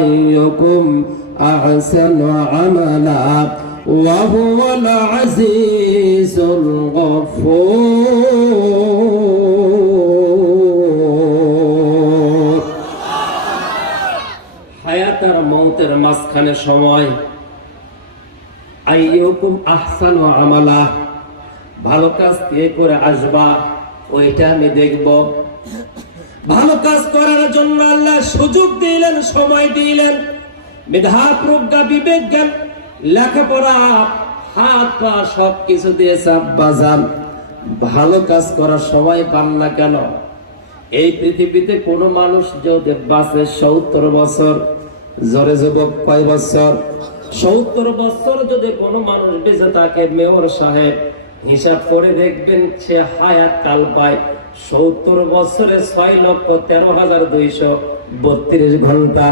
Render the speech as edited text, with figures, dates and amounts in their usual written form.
أيكم أحسن عملا وهو العزيز الغفور হায়াত আর মওতের মাঝখানে সময় আইয়ুকুম আহসানু আমালা ভালো কাজ কে করে আসবা ওইটা আমি দেখব ভালো কাজ করার জন্য আল্লাহ সুযোগ দিলেন সময় দিলেন মেধা প্রজ্ঞা বিবেক জ্ঞান লেখাপড়া হাত পা সবকিছু দিয়ে চাপ বাজান ভালো কাজ করার সময় পান না কেন এই পৃথিবীতে কোনো মানুষ যদি বাঁচে 70 বছর জোরে যুবক কয় বছর 70 বছর যদি কোনো মানুষ বেঁচে থাকে মেয়র সাহেব হিসাব করে দেখবেন সে হায়াত কাল পায় 70 বছরে 6,13,232 ঘন্টা